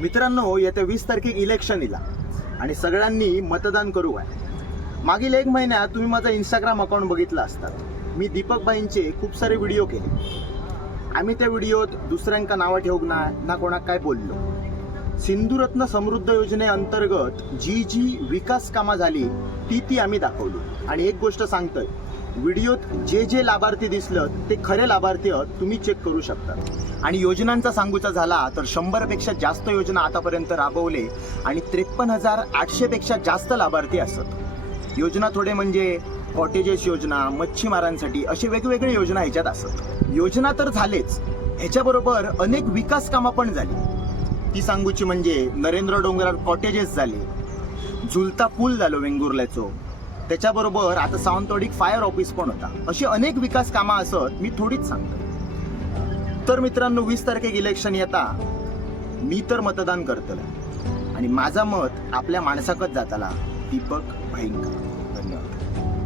मित्रांनो, येत्या 20 तारखेक इलेक्शन इला आणि सगळ्यांनी मतदान करू आहे. मागील 1 महिन्यात तुम्ही माझा इंस्टाग्राम अकाउंट बघितला असतात. मी दीपक भाईंचे खूप सारे व्हिडिओ केले. आम्ही त्या व्हिडिओत दुसऱ्यांका नावं ठेवूक ना कोणाक काय बोललो. सिंधुरत्न समृद्ध योजनेअंतर्गत जी विकास कामं झाली ती आम्ही दाखवली. आणि एक गोष्ट सांगतोय, व्हिडिओत जे लाभार्थी दिसलं ते खरे लाभार्थी आहेत, तुम्ही चेक करू शकता. आणि योजनांचा सांगूचा झाला तर 100 पेक्षा जास्त योजना आतापर्यंत राबवले आणि 53,800 पेक्षा जास्त लाभार्थी असत. योजना थोडे म्हणजे कॉटेजेस योजना, मच्छीमारांसाठी असे वेगवेगळे योजना ह्याच्यात असत. योजना तर झालेच, ह्याच्याबरोबर अनेक विकास कामं पण झाली. ती सांगूची म्हणजे नरेंद्र डोंगरावर कॉटेजेस झाले, झुलता पूल झालो वेंगुर्ल्याचो, त्याच्याबरोबर आता सावंतवाडीत फायर ऑफिस पण होता. अशी अनेक विकास कामं असत, मी थोडीच सांगतो. तर मित्रांनो, 20 तारखेक इलेक्शन येता. मी तर मतदान करतलो आणि माझा मत आपल्या माणसाकच जाताला, दीपक भाईंका. धन्यवाद.